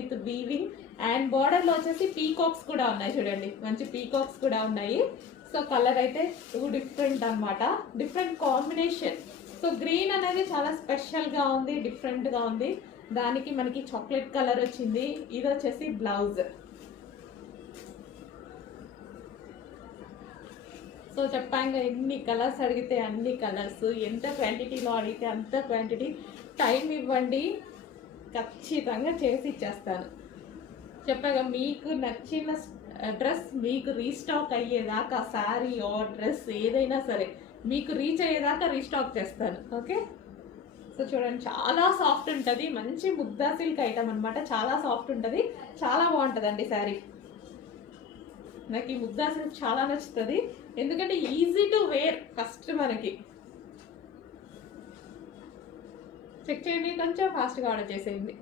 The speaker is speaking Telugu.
విత్ వీవింగ్ అండ్ బార్డర్ లో వచ్చేసి పీకాక్స్ కూడా ఉన్నాయి చూడండి, మంచి పీకాక్స్ కూడా ఉన్నాయి. సో కలర్ అయితే డిఫరెంట్ అన్నమాట, డిఫరెంట్ కాంబినేషన్. సో గ్రీన్ అనేది చాలా స్పెషల్ గా ఉంది, డిఫరెంట్ గా ఉంది. దానికి మనకి చాక్లెట్ కలర్ వచ్చింది. ఇది వచ్చేసి బ్లౌజ్. సో చెప్పాక ఎన్ని కలర్స్ అడిగితే అన్ని కలర్స్, ఎంత క్వాంటిటీలో అడిగితే అంత క్వాంటిటీ. టైం ఇవ్వండి, ఖచ్చితంగా చేసి ఇచ్చేస్తాను. చెప్పాక మీకు నచ్చిన డ్రెస్ మీకు రీస్టాక్ అయ్యేదాకా, శారీ ఆర్ డ్రెస్ ఏదైనా సరే మీకు రీచ్ అయ్యేదాకా రీస్టాక్ చేస్తాను. ఓకే. సో చూడండి, చాలా సాఫ్ట్ ఉంటుంది, మంచి ముద్దా సిల్క్ ఐటమ్ అనమాట. చాలా సాఫ్ట్ ఉంటుంది, చాలా బాగుంటుందండి శారీ. నాకు ఈ ముద్దా సిల్క్ చాలా నచ్చుతుంది, ఎందుకంటే ఈజీ టు వేర్. ఫస్ట్ మనకి చెక్ చేయండి, కొంచెం ఫాస్ట్గా ఆర్డర్ చేసేయండి.